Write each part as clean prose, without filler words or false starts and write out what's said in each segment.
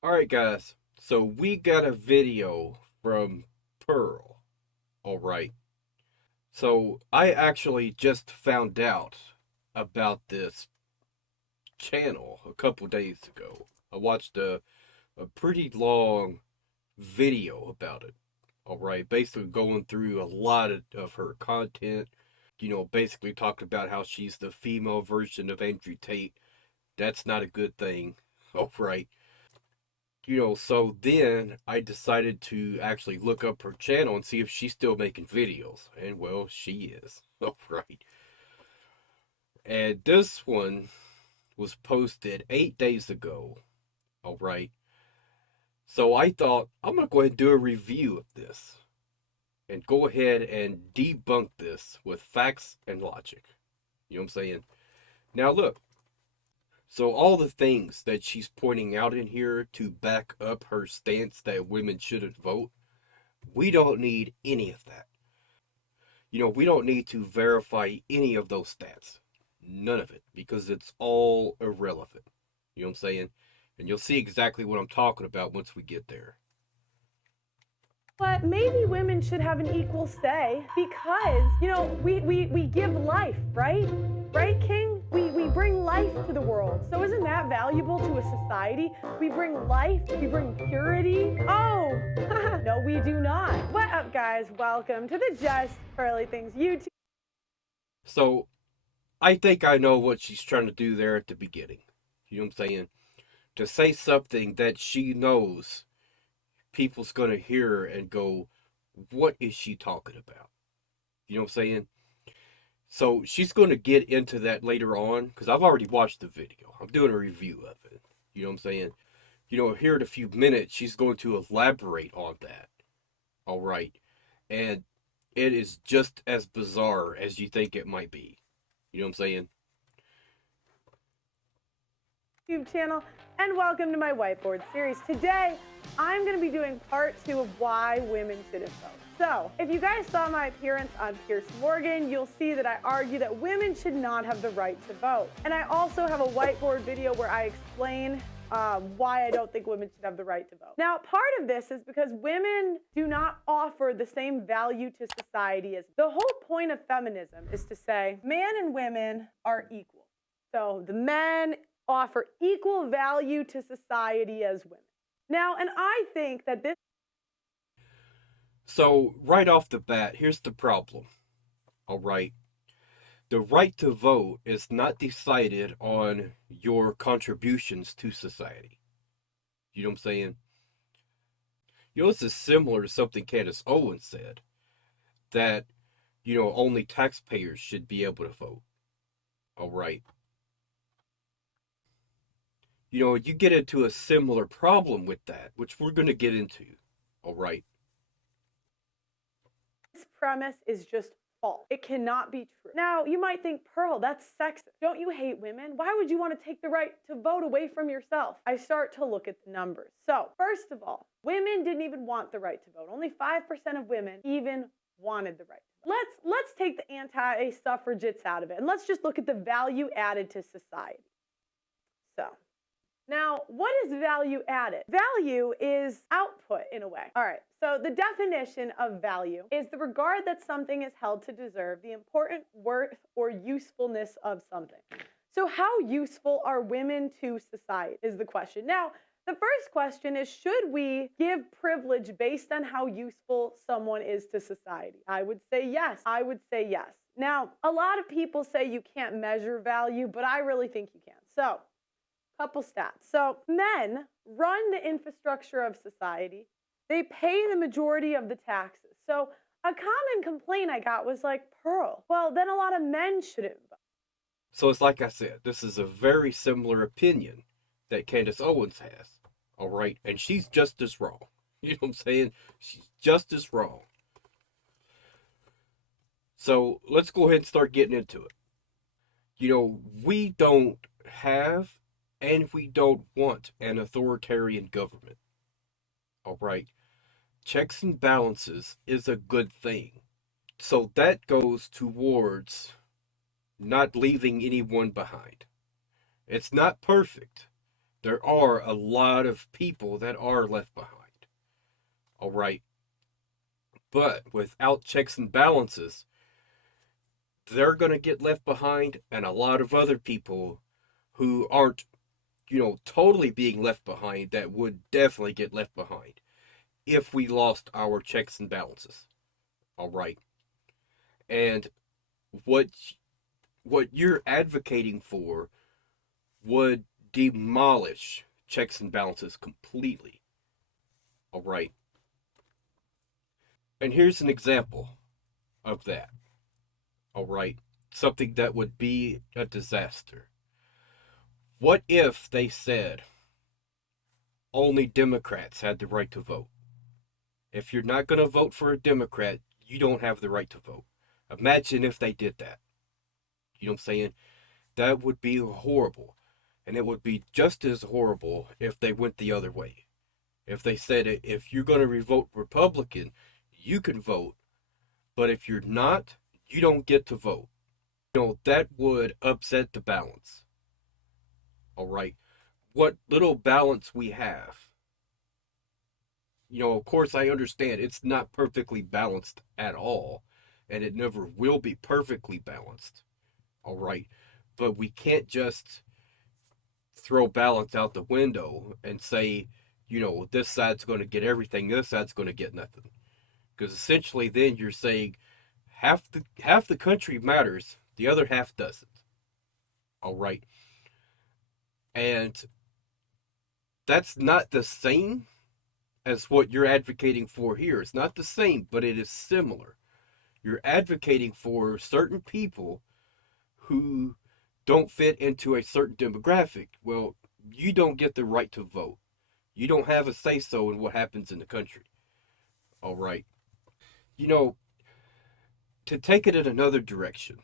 Alright guys, so we got a video from Pearl. Alright. So I actually just found out about this channel a couple days ago. I watched a pretty long video about it. Alright, basically going through a lot of her content. Basically talked about how she's the female version of Andrew Tate. That's not a good thing. Alright. So then I decided to actually look up her channel and see if she's still making videos. And well, she is. All right. And this one was posted 8 days ago. All right. So I thought I'm going to go ahead and do a review of this and go ahead and debunk this with facts and logic. You know what I'm saying? Now, look. So, all the things that she's pointing out in here to back up her stance that women shouldn't vote, we don't need any of that. We don't need to verify any of those stats. None of it, because it's all irrelevant. You know what I'm saying? And you'll see exactly what I'm talking about once we get there. But maybe women should have an equal say because, we give life, right? Right, King? We bring life to the world. So isn't that valuable to a society? We bring life, we bring purity. Oh, no, we do not. What up, guys? Welcome to the Just Pearly Things YouTube. So, I think I know what she's trying to do there at the beginning. You know what I'm saying? To say something that she knows people's going to hear and go, what is she talking about? You know what I'm saying? So she's going to get into that later on because I've already watched the video. I'm doing a review of it. You know what I'm saying? Here in a few minutes, she's going to elaborate on that. All right. And it is just as bizarre as you think it might be. You know what I'm saying? YouTube channel and welcome to my whiteboard series. Today, I'm going to be doing part 2 of why women shouldn't vote. So, if you guys saw my appearance on Piers Morgan, you'll see that I argue that women should not have the right to vote. And I also have a whiteboard video where I explain why I don't think women should have the right to vote. Now, part of this is because women do not offer the same value to society as the whole point of feminism is to say man and women are equal. So the men offer equal value to society as women. Now, and I think that this. So, right off the bat, here's the problem. All right. The right to vote is not decided on your contributions to society. You know what I'm saying? This is similar to something Candace Owens said that, only taxpayers should be able to vote. All right. You get into a similar problem with that, which we're going to get into. All right. This premise is just false. It cannot be true. Now, you might think, Pearl, that's sexist. Don't you hate women? Why would you want to take the right to vote away from yourself? I start to look at the numbers. So, first of all, women didn't even want the right to vote. Only 5% of women even wanted the right. Let's take the anti-suffragettes out of it, and let's just look at the value added to society. So, now, what is value added? Value is output in a way. All right, so the definition of value is the regard that something is held to deserve, the important worth or usefulness of something. So how useful are women to society is the question. Now, the first question is, should we give privilege based on how useful someone is to society? I would say yes. I would say yes. Now, a lot of people say you can't measure value, but I really think you can. So, couple stats. So men run the infrastructure of society. They pay the majority of the taxes. So a common complaint I got was like, Pearl, well, then a lot of men shouldn't vote. So it's like I said, this is a very similar opinion that Candace Owens has. All right. And she's just as wrong. You know what I'm saying? She's just as wrong. So let's go ahead and start getting into it. We don't have and we don't want an authoritarian government. All right. Checks and balances is a good thing. So that goes towards not leaving anyone behind. It's not perfect. there are a lot of people that are left behind. All right. But without checks and balances, they're going to get left behind, and a lot of other people who aren't, totally being left behind that would definitely get left behind if we lost our checks and balances. All right. And what what you're advocating for would demolish checks and balances completely. All right. And here's an example of that. All right. Something that would be a disaster. What if they said only Democrats had the right to vote? If you're not going to vote for a Democrat, you don't have the right to vote. Imagine if they did that. You know what I'm saying? That would be horrible. And it would be just as horrible if they went the other way. If they said, if you're going to vote Republican, you can vote. But if you're not, you don't get to vote. That would upset the balance. All right. What little balance we have. Of course, I understand it's not perfectly balanced at all. And it never will be perfectly balanced. All right. But we can't just throw balance out the window and say, this side's going to get everything, this side's going to get nothing. Because essentially, then you're saying half the country matters, the other half doesn't. All right, and that's not the same as what you're advocating for here. It's not the same, but it is similar. You're advocating for certain people who don't fit into a certain demographic. Well, you don't get the right to vote. You don't have a say so in what happens in the country. All right. To take it in another direction,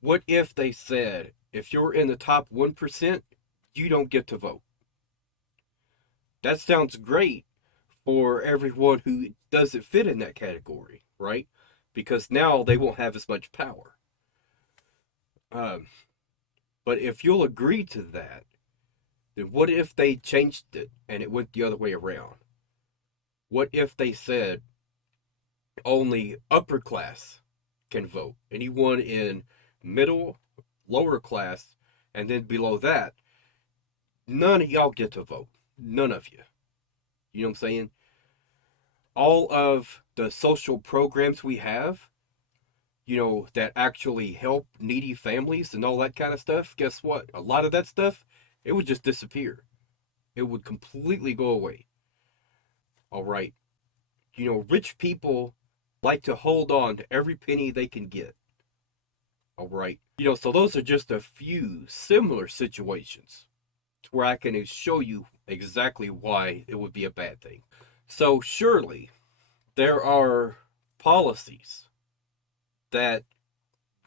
what if they said, if you're in the top 1%, you don't get to vote? That sounds great for everyone who doesn't fit in that category, right? Because now they won't have as much power. But if you'll agree to that, then what if they changed it and it went the other way around? What if they said only upper class can vote? Anyone in middle, lower class, and then below that, none of y'all get to vote. None of you. You know what I'm saying? All of the social programs we have, that actually help needy families and all that kind of stuff, guess what? A lot of that stuff, it would just disappear. It would completely go away. All right. Rich people like to hold on to every penny they can get. All right. So those are just a few similar situations where I can show you exactly why it would be a bad thing. So surely there are policies that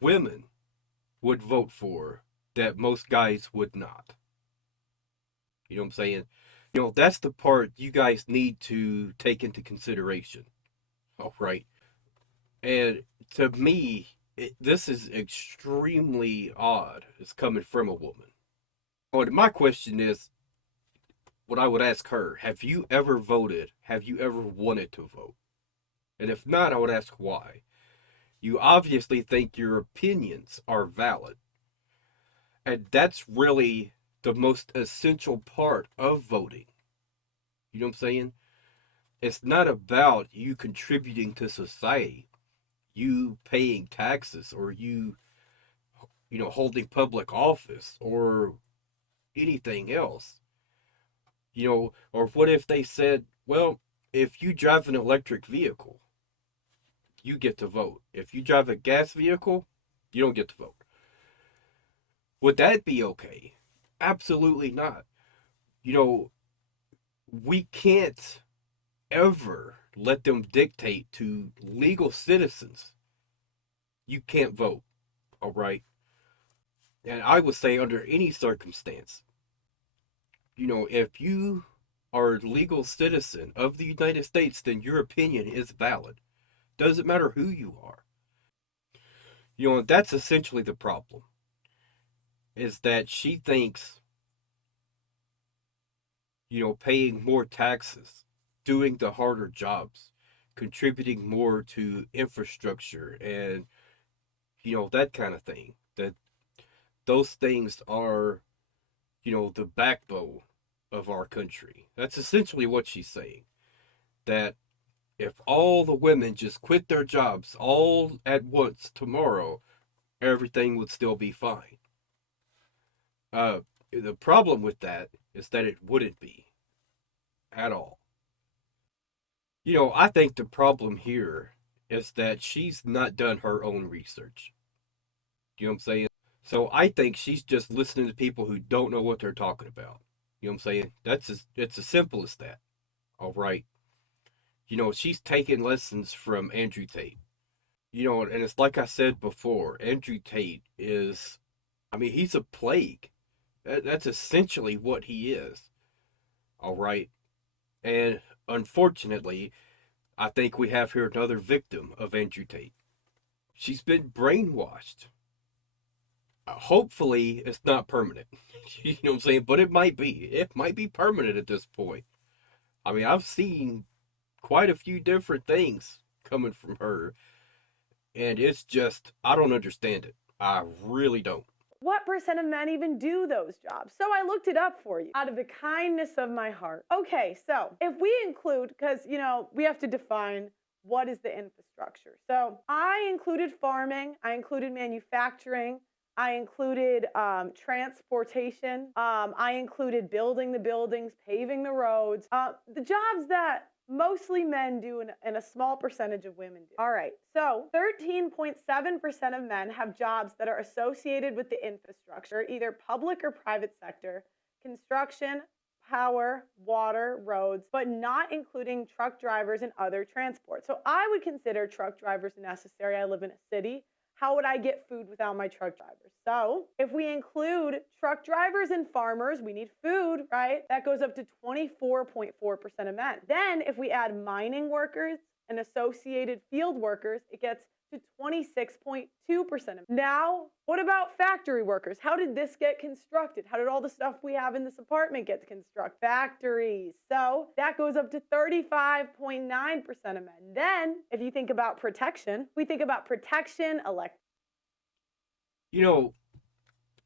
women would vote for that most guys would not. You know what I'm saying? That's the part you guys need to take into consideration. All right. And to me, this is extremely odd. It's coming from a woman. And my question is, what I would ask her, have you ever voted? Have you ever wanted to vote? And if not, I would ask why. You obviously think your opinions are valid. And that's really the most essential part of voting. You know what I'm saying? It's not about you contributing to society, you paying taxes, or you holding public office, or anything else. Or what if they said, well, if you drive an electric vehicle, you get to vote. If you drive a gas vehicle, you don't get to vote. Would that be okay? Absolutely not. We can't ever let them dictate to legal citizens, you can't vote. All right. And I would say, under any circumstance, if you are a legal citizen of the United States, then your opinion is valid. Doesn't matter who you are. And that's essentially the problem. Is that she thinks paying more taxes, doing the harder jobs, contributing more to infrastructure and, that kind of thing. That those things are, the backbone of our country. That's essentially what she's saying. That if all the women just quit their jobs all at once tomorrow, everything would still be fine. The problem with that is that it wouldn't be at all. I think the problem here is that she's not done her own research. You know what I'm saying? So I think she's just listening to people who don't know what they're talking about. You know what I'm saying? It's as simple as that. All right. She's taking lessons from Andrew Tate. And it's like I said before, Andrew Tate is, I mean, he's a plague. That's essentially what he is. All right. And unfortunately, I think we have here another victim of Andrew Tate. She's been brainwashed. Hopefully, it's not permanent. You know what I'm saying? But it might be. It might be permanent at this point. I mean, I've seen quite a few different things coming from her, and it's just, I don't understand it. I really don't. What percent of men even do those jobs? So I looked it up for you out of the kindness of my heart. Okay, so if we include, because, we have to define what is the infrastructure. So I included farming, I included manufacturing, I included transportation, I included building the buildings, paving the roads, the jobs that mostly men do and a small percentage of women do. All right, so 13.7% of men have jobs that are associated with the infrastructure, either public or private sector, construction, power, water, roads, but not including truck drivers and other transport. So I would consider truck drivers necessary. I live in a city. How would I get food without my truck drivers? So if we include truck drivers and farmers, we need food, right? That goes up to 24.4% of men. Then if we add mining workers and associated field workers, it gets to 26.2% of. Now, what about factory workers? How did this get constructed? How did all the stuff we have in this apartment get constructed? Factories. So that goes up to 35.9% of men. Then, if you think about protection, we think about protection,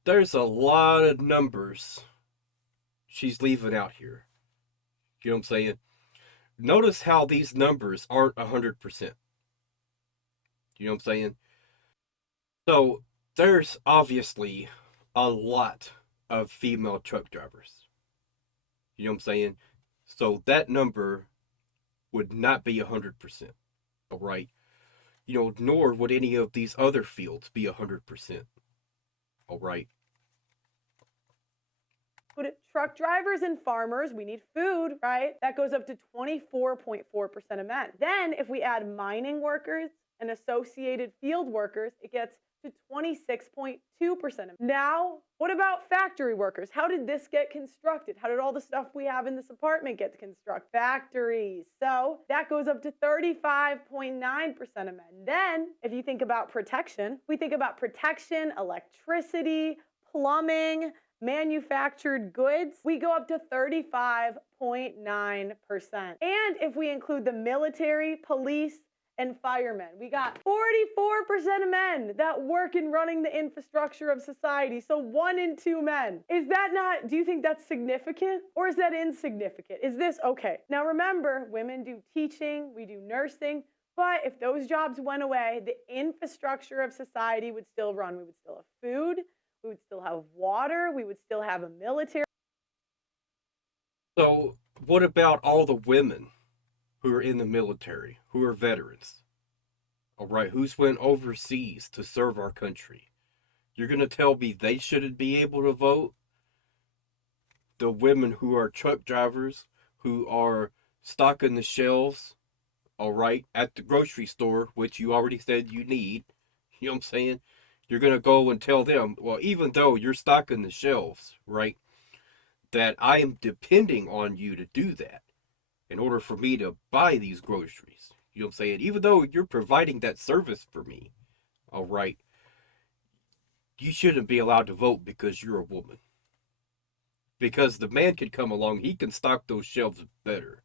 There's a lot of numbers she's leaving out here. You know what I'm saying? Notice how these numbers aren't 100%. You know what I'm saying? So there's obviously a lot of female truck drivers. You know what I'm saying? So that number would not be 100%. All right. Nor would any of these other fields be 100%. All right. Truck drivers and farmers, we need food, right? That goes up to 24.4% of men. Then if we add mining workers and associated field workers, it gets to 26.2% of. Now, what about factory workers? How did this get constructed? How did all the stuff we have in this apartment get constructed? Factories. So that goes up to 35.9% of men. Then, if you think about protection, we think about protection, electricity, plumbing, manufactured goods, we go up to 35.9%. And if we include the military, police, and firemen, we got 44% of men that work in running the infrastructure of society. So 1 in 2 men. Is that not, do you think that's significant or is that insignificant? Is this okay? Now remember, women do teaching, we do nursing, but if those jobs went away, the infrastructure of society would still run. We would still have food, we would still have water, we would still have a military. So what about all the women who are in the military, who are veterans? All right, who's went overseas to serve our country? You're going to tell me they shouldn't be able to vote? The women who are truck drivers, who are stocking the shelves, all right, at the grocery store, which you already said you need, you know what I'm saying? You're going to go and tell them, well, even though you're stocking the shelves, right, that I am depending on you to do that in order for me to buy these groceries. You know what I'm saying? Even though you're providing that service for me, all right, you shouldn't be allowed to vote because you're a woman. because the man can come along, he can stock those shelves better.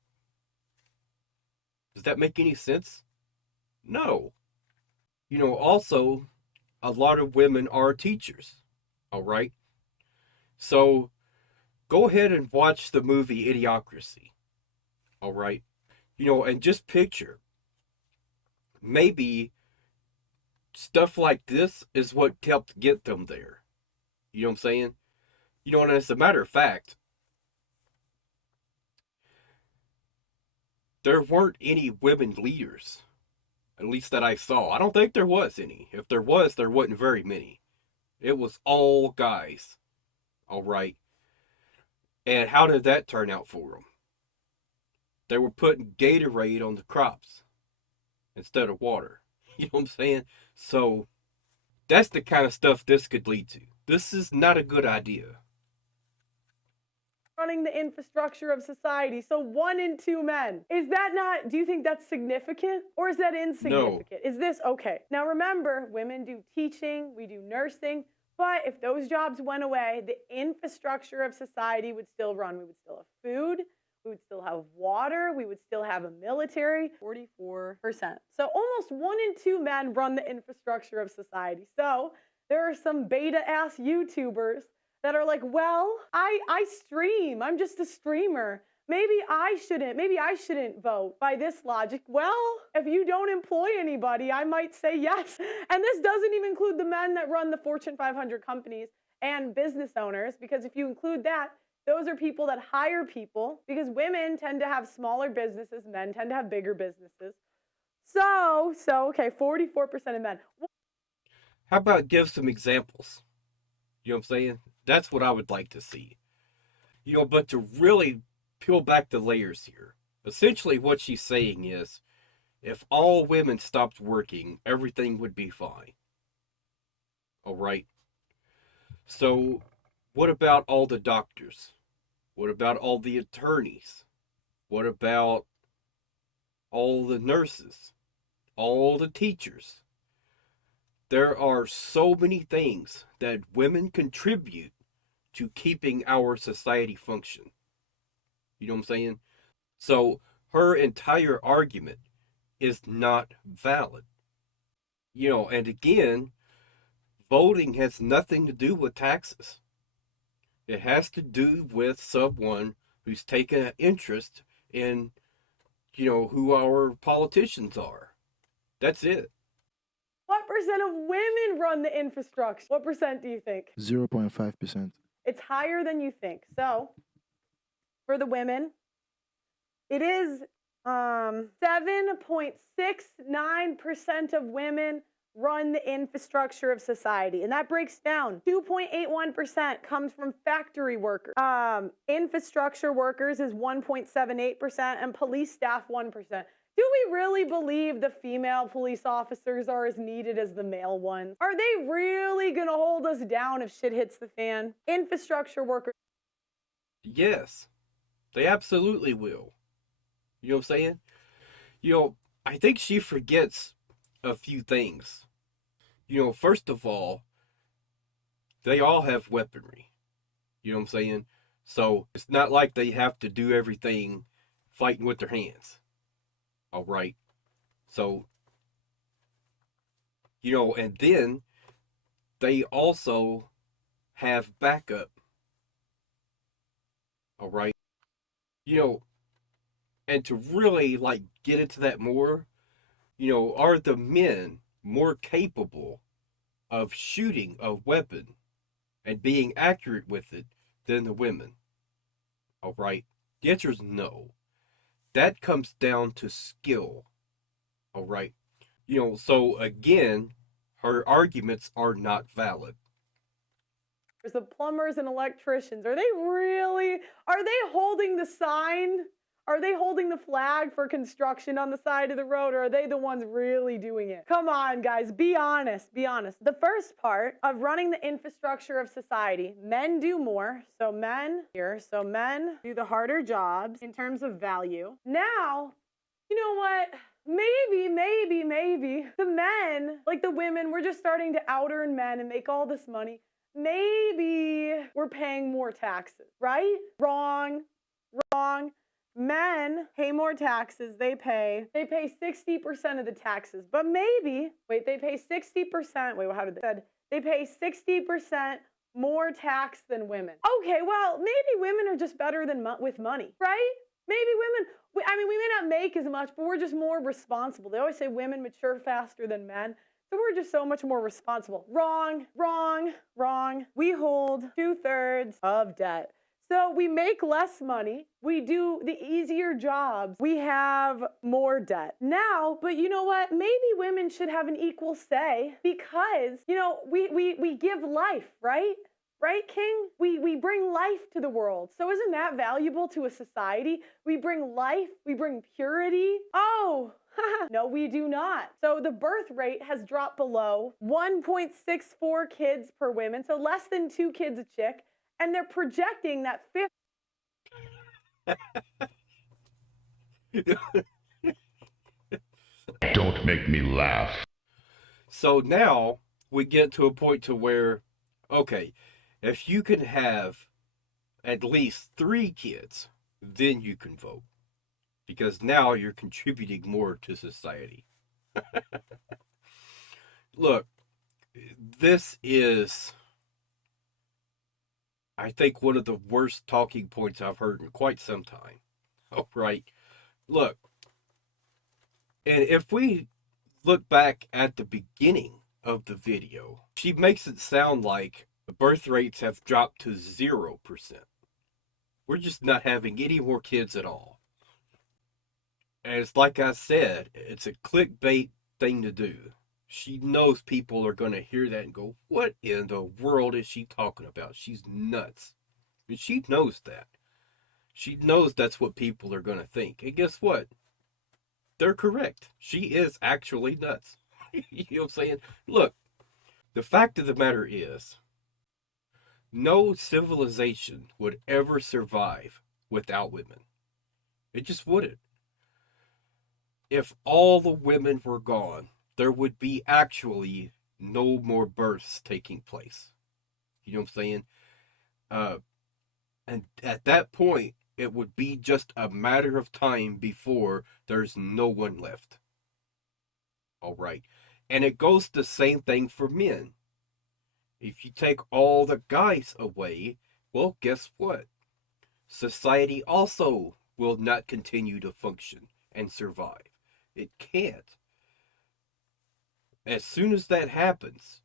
Does that make any sense? No. Also, a lot of women are teachers. All right. So go ahead and watch the movie Idiocracy. All right. And just picture maybe stuff like this is what helped get them there. You know what I'm saying? And as a matter of fact, there weren't any women leaders, at least that I saw. I don't think there was any. If there was, there wasn't very many. It was all guys. All right. And how did that turn out for them? They were putting Gatorade on the crops instead of water. You know what I'm saying? So that's the kind of stuff this could lead to. This is not a good idea. Running the infrastructure of society. So 1 in 2 men. Is that not, do you think that's significant or is that insignificant? No. Is this okay? Now remember, women do teaching, we do nursing, but if those jobs went away, the infrastructure of society would still run. We would still have food, we would still have water, we would still have a military. 44%. So almost 1 in 2 men run the infrastructure of society. So there are some beta ass YouTubers that are like, well, I stream. I'm just a streamer. Maybe I shouldn't vote by this logic. Well, if you don't employ anybody, I might say yes. And this doesn't even include the men that run the Fortune 500 companies and business owners, because if you include that, those are people that hire people, because women tend to have smaller businesses, men tend to have bigger businesses. So okay, 44% of men. How about give some examples? You know what I'm saying? That's what I would like to see. But to really peel back the layers here, essentially what she's saying is if all women stopped working, everything would be fine. All right. So, what about all the doctors? What about all the attorneys? What about all the nurses? All the teachers? There are so many things that women contribute to keeping our society function. You know what I'm saying? So her entire argument is not valid. And again, voting has nothing to do with taxes. It has to do with someone who's taken an interest in, who our politicians are. That's it. What percent of women run the infrastructure? What percent do you think? 0.5%. It's higher than you think. So, for the women, it is 7.69% of women run the infrastructure of society. And that breaks down. 2.81% comes from factory workers. Infrastructure workers is 1.78%, and police staff 1%. Do we really believe the female police officers are as needed as the male ones? Are they really going to hold us down if shit hits the fan? Infrastructure workers. Yes, they absolutely will. You know what I'm saying? I think she forgets a few things. First of all, they all have weaponry. You know what I'm saying? So it's not like they have to do everything fighting with their hands. All right. So, and then they also have backup. All right. And to really get into that more, are the men more capable of shooting a weapon and being accurate with it than the women? All right. The answer is no. That comes down to skill. All right. So again, her arguments are not valid. There's the plumbers and electricians. Are they holding the sign? Are they holding the flag for construction on the side of the road, or are they the ones really doing it? Come on, guys, be honest, be honest. The first part of running the infrastructure of society, men do more. So men do the harder jobs in terms of value. Now, you know what? Maybe the men, like the women, we're just starting to out-earn men and make all this money. maybe we're paying more taxes, right? Wrong, wrong. Men pay more taxes. They pay 60% of the taxes. But maybe, wait, they pay 60%. Wait, how did they said they pay 60% more tax than women. Okay, well, maybe women are just better than with money, right? Maybe women, I mean, we may not make as much, but we're just more responsible. They always say women mature faster than men. So we're just so much more responsible. Wrong, wrong, wrong. We hold 2/3 of debt. So we make less money. We do the easier jobs. We have more debt. Now, but you know what? Maybe women should have an equal say because, you know, we give life, right? Right, King? We bring life to the world. So isn't that valuable to a society? We bring life, we bring purity. Oh, no, we do not. So the birth rate has dropped below 1.64 kids per woman, so less than 2 kids a chick. And they're projecting that Don't make me laugh. So now we get to a point to where, okay, if you can have at least 3 kids, then you can vote. Because now you're contributing more to society. Look, this is, I think, one of the worst talking points I've heard in quite some time. Oh, right. Look, and if we look back at the beginning of the video, she makes it sound like the birth rates have dropped to 0%. We're just not having any more kids at all. And it's like I said, it's a clickbait thing to do. She knows people are going to hear that and go, what in the world is she talking about? She's nuts. And she knows that. She knows that's what people are going to think. And guess what? They're correct. She is actually nuts. You know what I'm saying? Look, the fact of the matter is, no civilization would ever survive without women. It just wouldn't. If all the women were gone, there would be actually no more births taking place. You know what I'm saying? And at that point, it would be just a matter of time before there's no one left. All right. And it goes the same thing for men. If you take all the guys away, well, guess what? Society also will not continue to function and survive. It can't. As soon as that happens,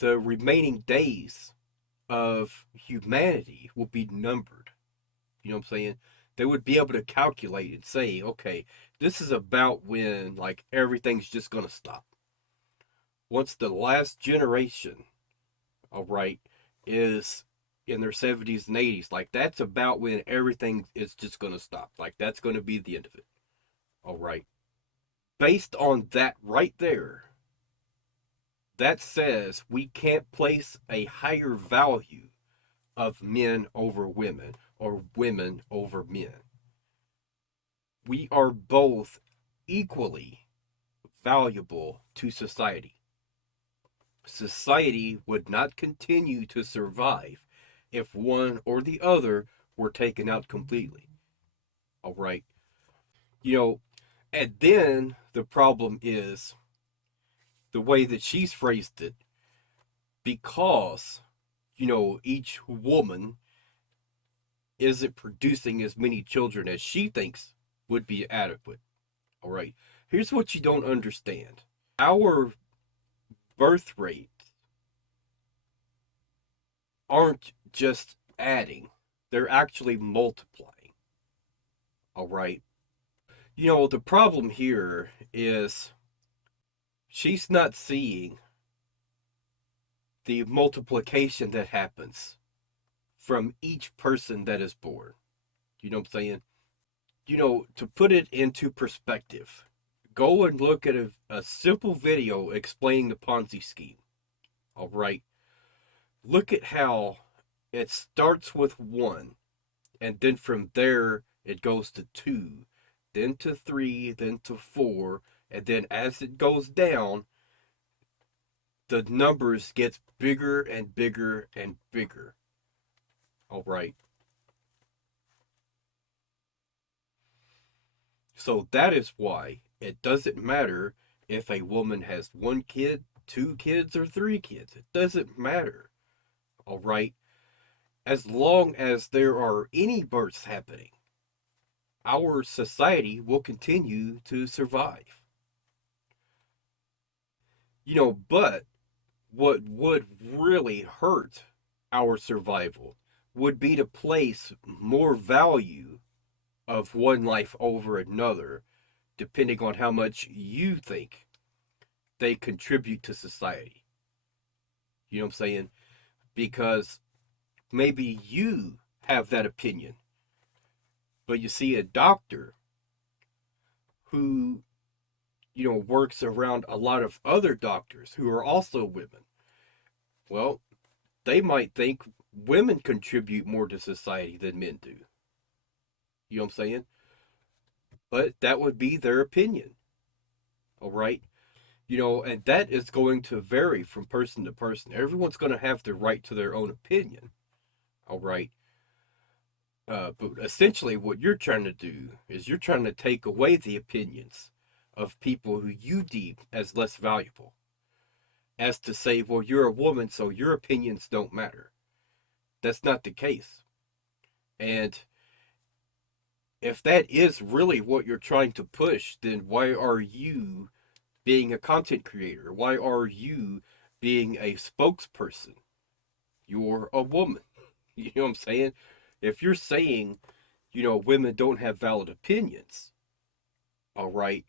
the remaining days of humanity will be numbered. You know what I'm saying? They would be able to calculate and say, okay, this is about when like everything's just gonna stop. Once the last generation, all right, is in their 70s and 80s, like that's about when everything is just gonna stop. Like that's gonna be the end of it. All right. Based on that right there, that says we can't place a higher value of men over women or women over men. We are both equally valuable to society. Society would not continue to survive if one or the other were taken out completely. All right. You know, and then the problem is the way that she's phrased it, because, you know, each woman isn't producing as many children as she thinks would be adequate. All right. Here's what you don't understand. Our birth rates aren't just adding, they're actually multiplying. All right. You know, the problem here is she's not seeing the multiplication that happens from each person that is born. You know what I'm saying? You know, to put it into perspective, go and look at a simple video explaining the Ponzi scheme. All right. Look at how it starts with 1, and then from there it goes to 2, then to 3, then to 4, and then as it goes down, the numbers gets bigger and bigger and bigger. All right. So that is why it doesn't matter if a woman has 1 kid, 2 kids, or 3 kids. It doesn't matter. All right. As long as there are any births happening, our society will continue to survive. But what would really hurt our survival would be to place more value of one life over another, depending on how much you think they contribute to society. You know what I'm saying? Because maybe you have that opinion, but you see a doctor who, works around a lot of other doctors who are also women. Well, they might think women contribute more to society than men do. You know what I'm saying? But that would be their opinion. All right? And that is going to vary from person to person. Everyone's going to have the right to their own opinion. All right? But essentially, what you're trying to do is you're trying to take away the opinions of people who you deem as less valuable. As to say, well, you're a woman, so your opinions don't matter. That's not the case. And if that is really what you're trying to push, then why are you being a content creator? Why are you being a spokesperson? You're a woman. You know what I'm saying? If you're saying, women don't have valid opinions, all right,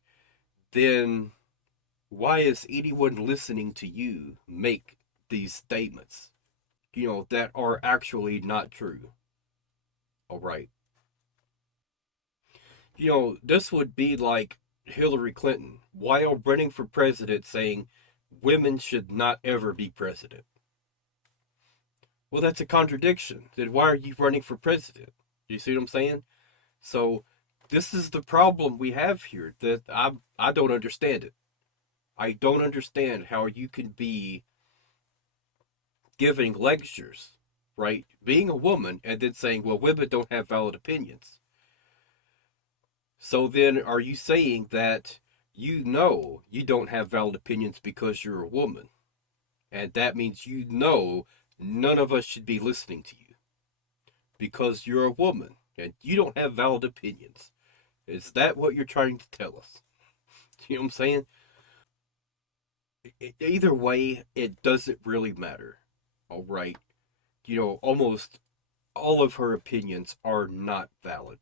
then why is anyone listening to you make these statements, that are actually not true? All right. This would be like Hillary Clinton, while running for president, saying women should not ever be president. Well, that's a contradiction. Then why are you running for president? You see what I'm saying? So this is the problem we have here, that I don't understand it. I don't understand how you can be giving lectures, right? Being a woman and then saying, well, women don't have valid opinions. So then are you saying that you don't have valid opinions because you're a woman? And that means none of us should be listening to you because you're a woman and you don't have valid opinions. Is that what you're trying to tell us? You know what I'm saying? Either way, it doesn't really matter. All right. Almost all of her opinions are not valid.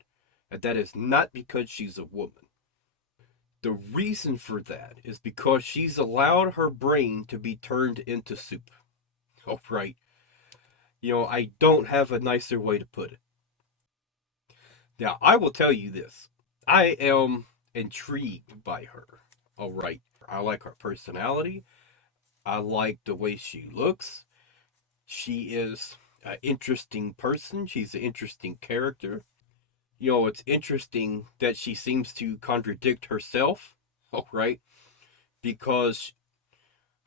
And that is not because she's a woman. The reason for that is because she's allowed her brain to be turned into soup. All right. I don't have a nicer way to put it. Now, I will tell you this. I am intrigued by her. All right. I like her personality. I like the way she looks. She is an interesting person. She's an interesting character. It's interesting that she seems to contradict herself. All right. Because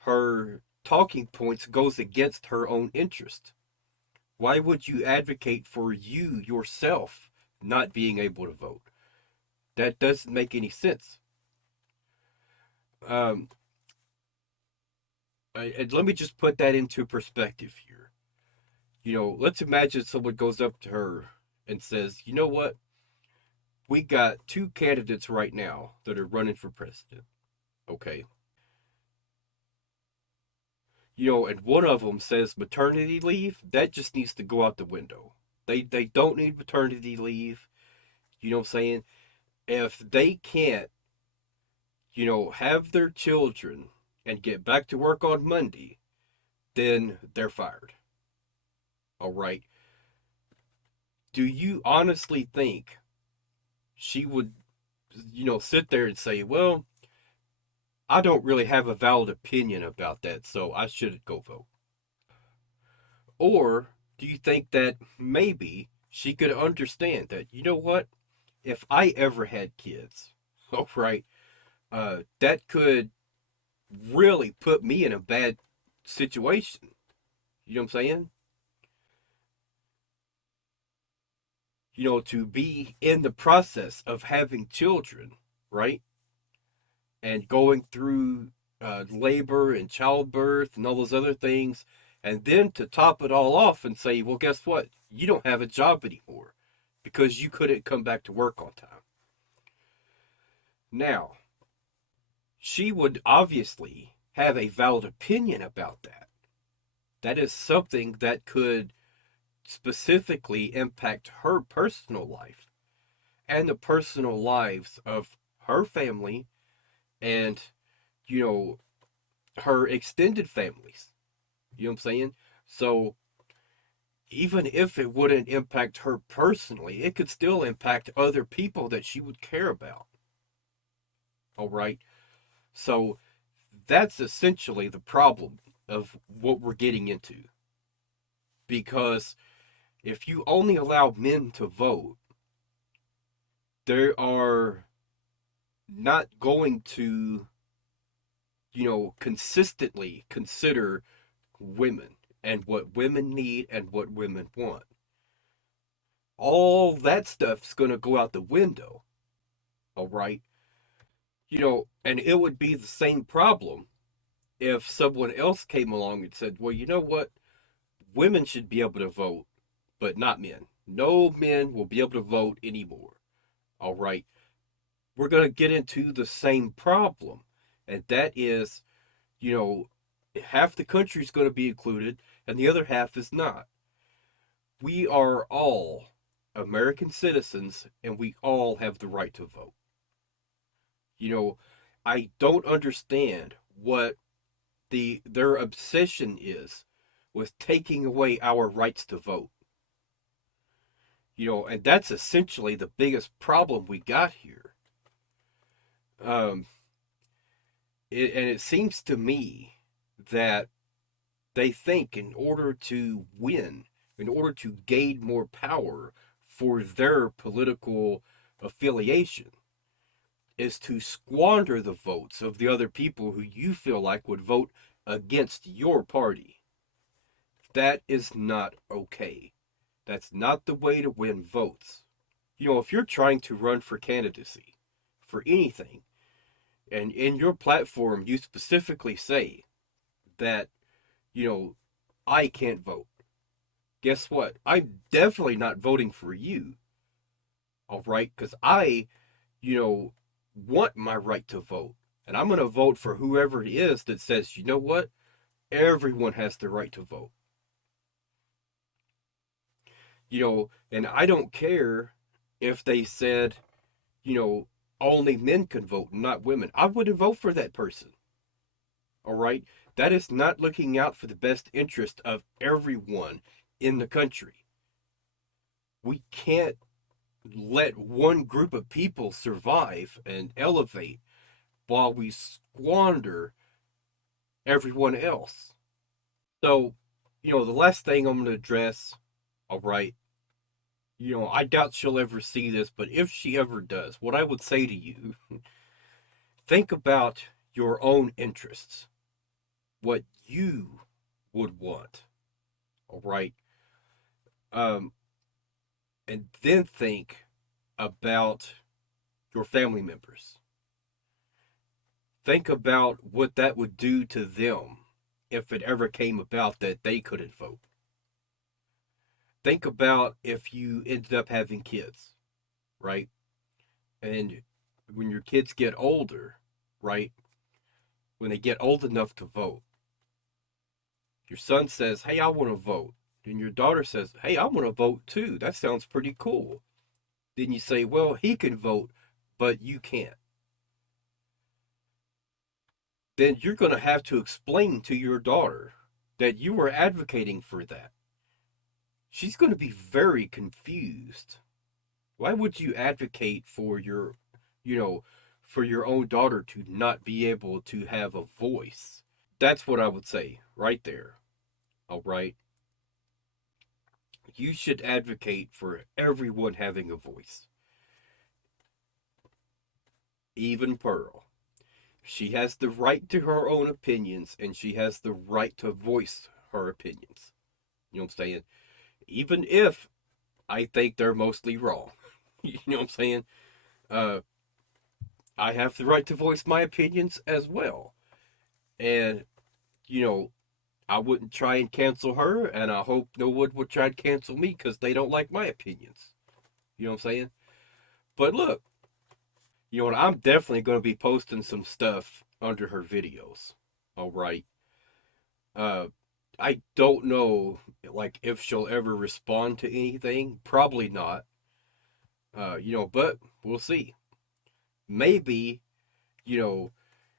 her talking points goes against her own interest. Why would you advocate for you yourself not being able to vote? That doesn't make any sense. And let me just put that into perspective here. Let's imagine someone goes up to her and says, you know what? We got 2 candidates right now that are running for president. Okay. And one of them says maternity leave, that just needs to go out the window. They don't need maternity leave. You know what I'm saying? If they can't, have their children and get back to work on Monday, then they're fired. All right. Do you honestly think she would, sit there and say, well, I don't really have a valid opinion about that, so I shouldn't go vote? Or do you think that maybe she could understand that, you know what? If I ever had kids, all right, that could really put me in a bad situation. You know what I'm saying? To be in the process of having children, right? And going through labor and childbirth and all those other things, and then to top it all off and say, well, guess what? You don't have a job anymore because you couldn't come back to work on time. Now, she would obviously have a valid opinion about that. That is something that could specifically impact her personal life and the personal lives of her family and, her extended families. You know what I'm saying? So even if it wouldn't impact her personally, it could still impact other people that she would care about. All right. So that's essentially the problem of what we're getting into. Because if you only allow men to vote, they are not going to, consistently consider women and what women need and what women want. All that stuff's going to go out the window. All right. And it would be the same problem if someone else came along and said, well, you know what? Women should be able to vote, but not men. No men will be able to vote anymore. All right. We're going to get into the same problem. And that is, half the country is going to be included and the other half is not. We are all American citizens and we all have the right to vote. I don't understand what their obsession is with taking away our rights to vote. And that's essentially the biggest problem we got here. And it seems to me that they think in order to win, in order to gain more power for their political affiliation, is to squander the votes of the other people who you feel like would vote against your party. That is not okay. That's not the way to win votes. If you're trying to run for candidacy, for anything, and in your platform you specifically say that, I can't vote, guess what? I'm definitely not voting for you. All right? Because I, want my right to vote. And I'm going to vote for whoever it is that says, you know what? Everyone has the right to vote. And I don't care if they said, only men can vote, not women. I wouldn't vote for that person. All right? That is not looking out for the best interest of everyone in the country. We can't let one group of people survive and elevate while we squander everyone else. So, the last thing I'm going to address, all right, I doubt she'll ever see this, but if she ever does, what I would say to you, think about your own interests, what you would want, all right? And then think about your family members. Think about what that would do to them if it ever came about that they couldn't vote. Think about if you ended up having kids, right? And when your kids get older, right? When they get old enough to vote, your son says, hey, I want to vote. And your daughter says, hey, I want to vote too. That sounds pretty cool. Then you say, well, he can vote, but you can't. Then you're going to have to explain to your daughter that you were advocating for that. She's going to be very confused. Why would you advocate for for your own daughter to not be able to have a voice? That's what I would say right there. All right. You should advocate for everyone having a voice. Even Pearl. She has the right to her own opinions, and she has the right to voice her opinions. You know what I'm saying? Even if I think they're mostly wrong. You know what I'm saying? Uh, I have the right to voice my opinions as well. And, you know, I wouldn't try and cancel her, and I hope no one would try and cancel me because they don't like my opinions. You know what I'm saying? But look, you know what? I'm definitely going to be posting some stuff under her videos. All right. Uh, I don't know, like, if she'll ever respond to anything. Probably not. But we'll see. Maybe, you know,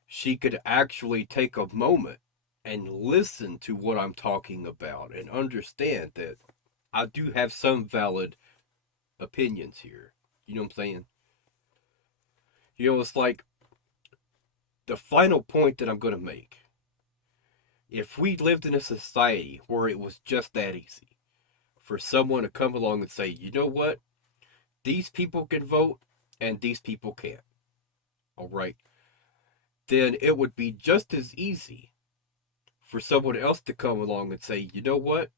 she could actually take a moment and listen to what I'm talking about and understand that I do have some valid opinions here. You know what I'm saying? It's like the final point that I'm going to make. If we lived in a society where it was just that easy for someone to come along and say, you know what? These people can vote and these people can't. All right. Then it would be just as easy for someone else to come along and say, you know what?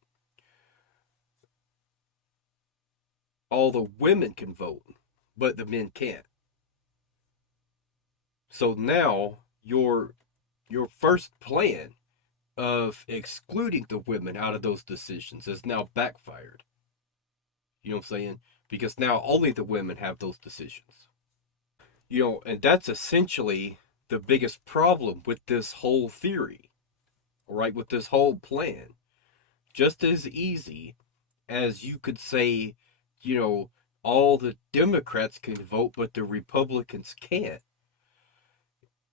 All the women can vote, but the men can't. So now your first plan of excluding the women out of those decisions is now backfired. You know what I'm saying? Because now only the women have those decisions. And that's essentially the biggest problem with this whole theory, all right, with this whole plan. Just as easy as you could say, all the Democrats can vote, but the Republicans can't.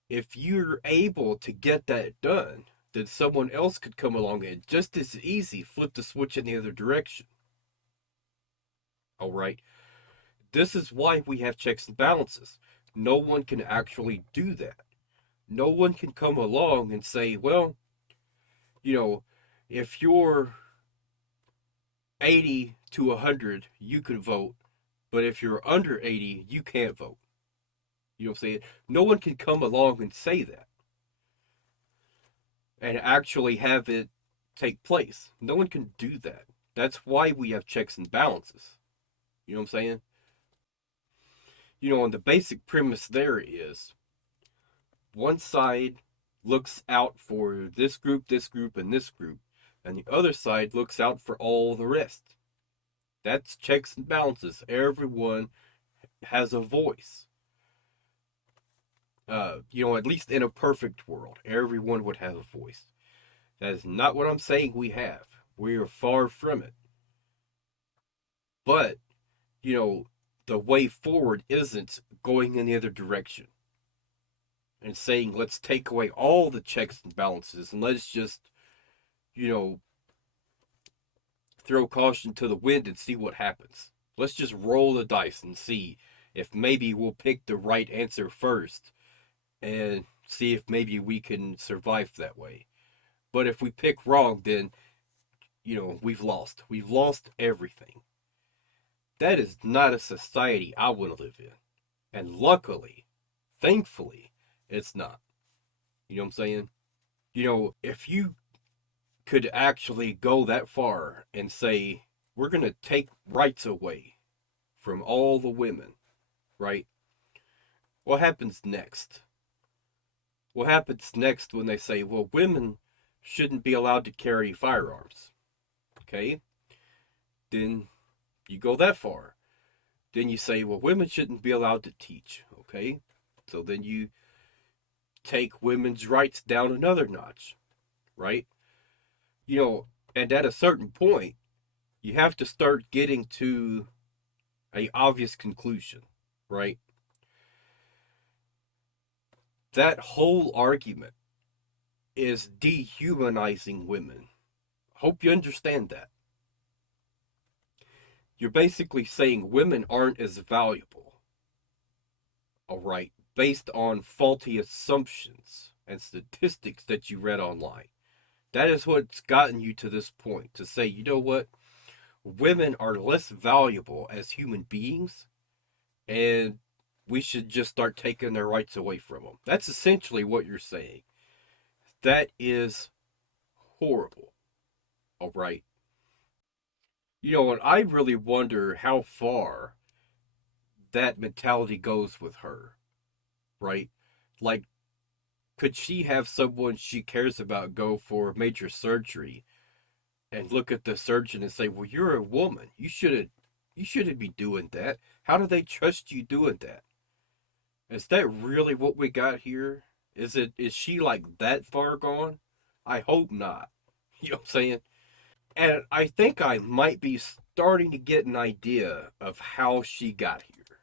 If you're able to get that done, then someone else could come along and just as easy flip the switch in the other direction. All right. This is why we have checks and balances. No one can actually do that. No one can come along and say, well, if you're 80 to 100, you can vote, but if you're under 80, you can't vote. You know what I'm saying? No one can come along and say that and actually have it take place. No one can do that. That's why we have checks and balances. You know what I'm saying? And the basic premise there is one side looks out for this group, and this group, and the other side looks out for all the rest. That's checks and balances. Everyone has a voice. At least in a perfect world, everyone would have a voice. That is not what I'm saying we have. We are far from it. But, the way forward isn't going in the other direction and saying, let's take away all the checks and balances and let's just, throw caution to the wind and see what happens. Let's just roll the dice and see if maybe we'll pick the right answer first and see if maybe we can survive that way. But if we pick wrong, then, we've lost. We've lost everything. That is not a society I want to live in. And luckily, thankfully, it's not. You know what I'm saying? If you could actually go that far and say, we're going to take rights away from all the women, right? What happens next? What happens next when they say, well, women shouldn't be allowed to carry firearms? Okay? Then you go that far. Then you say, well, women shouldn't be allowed to teach. Okay? So then you take women's rights down another notch, right? And at a certain point, you have to start getting to a obvious conclusion, right? That whole argument is dehumanizing women. Hope you understand that. You're basically saying women aren't as valuable, all right, based on faulty assumptions and statistics that you read online. That is what's gotten you to this point, to say, you know what? Women are less valuable as human beings, and we should just start taking their rights away from them. That's essentially what you're saying. That is horrible. All right. And I really wonder how far that mentality goes with her, right? Like, could she have someone she cares about go for major surgery and look at the surgeon and say, "Well, you're a woman. You shouldn't be doing that. How do they trust you doing that?" Is that really what we got here? Is she like that far gone? I hope not. You know what I'm saying? And I think I might be starting to get an idea of how she got here.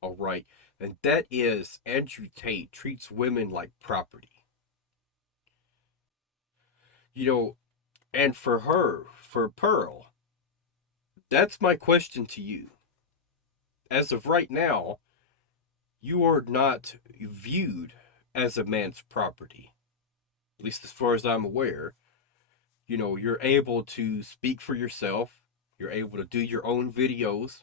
All right. And that is Andrew Tate treats women like property. You know, and for Pearl, that's my question to you. As of right now, you are not viewed as a man's property, at least as far as I'm aware. You're able to speak for yourself, you're able to do your own videos,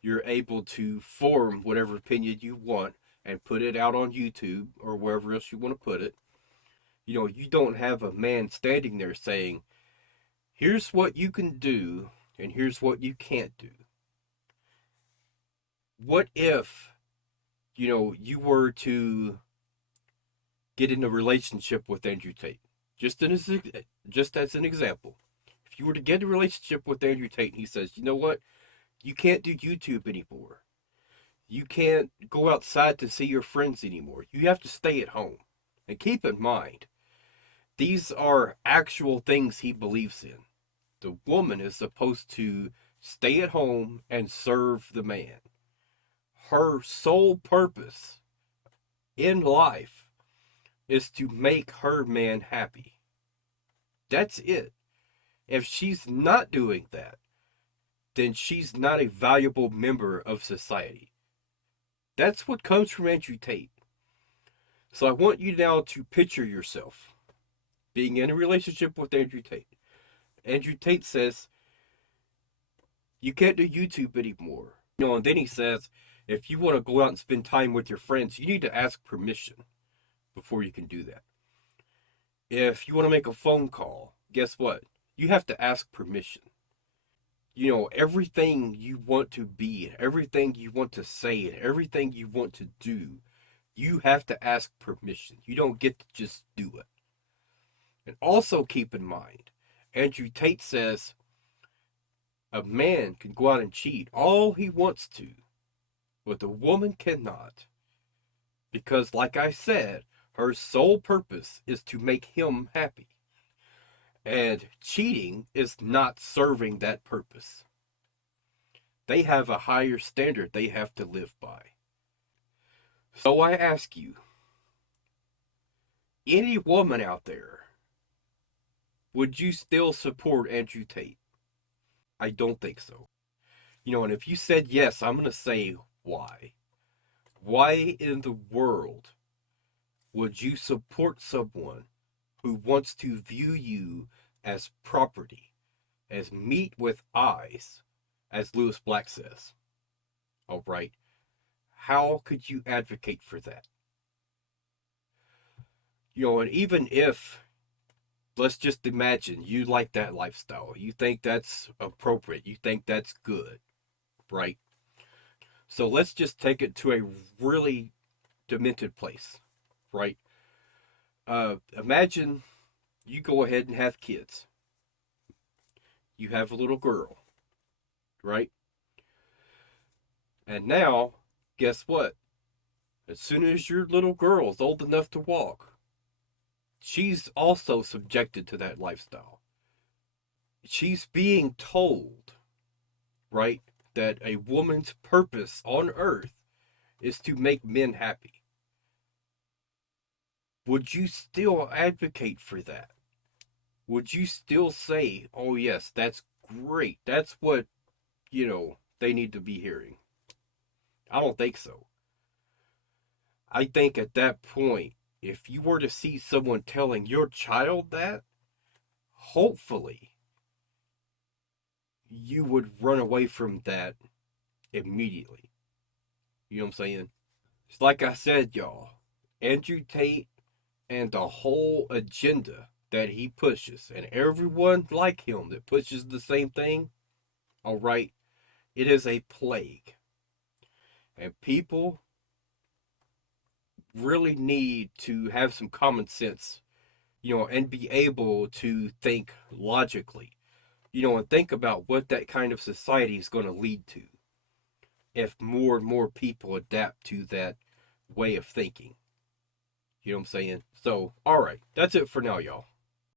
you're able to form whatever opinion you want and put it out on YouTube or wherever else you want to put it. You don't have a man standing there saying, "Here's what you can do and here's what you can't do." What if, you were to get in a relationship with Andrew Tate? Just as an example. If you were to get in a relationship with Andrew Tate and he says, "You know what? You can't do YouTube anymore. You can't go outside to see your friends anymore. You have to stay at home." And keep in mind, these are actual things he believes in. The woman is supposed to stay at home and serve the man. Her sole purpose in life is to make her man happy. That's it. If she's not doing that, then she's not a valuable member of society. That's what comes from Andrew Tate. So I want you now to picture yourself being in a relationship with Andrew Tate. Andrew Tate says, "You can't do YouTube anymore." And then he says, "If you want to go out and spend time with your friends, you need to ask permission before you can do that. If you want to make a phone call, guess what? You have to ask permission. Everything you want to be, and everything you want to say, and everything you want to do, you have to ask permission. You don't get to just do it." And also keep in mind, Andrew Tate says a man can go out and cheat all he wants to, but a woman cannot. Because, like I said, her sole purpose is to make him happy. And cheating is not serving that purpose. They have a higher standard they have to live by. So I ask you, any woman out there, would you still support Andrew Tate? I don't think so. And if you said yes, I'm going to say why. Why in the world would you support someone who wants to view you as property, as meat with eyes, as Lewis Black says? All right. How could you advocate for that? And even if, let's just imagine you like that lifestyle, you think that's appropriate, you think that's good, right? So let's just take it to a really demented place, right? Imagine you go ahead and have kids. You have a little girl, right? And now, guess what? As soon as your little girl is old enough to walk, she's also subjected to that lifestyle. She's being told, right, that a woman's purpose on earth is to make men happy. Would you still advocate for that? Would you still say, "Oh, yes, that's great. That's what, they need to be hearing"? I don't think so. I think at that point, if you were to see someone telling your child that, hopefully you would run away from that immediately. You know what I'm saying? It's like I said, y'all, Andrew Tate and the whole agenda that he pushes, and everyone like him that pushes the same thing, all right, it is a plague. And people really need to have some common sense, and be able to think logically, and think about what that kind of society is going to lead to if more and more people adapt to that way of thinking. You know what I'm saying? So, all right, that's it for now, y'all.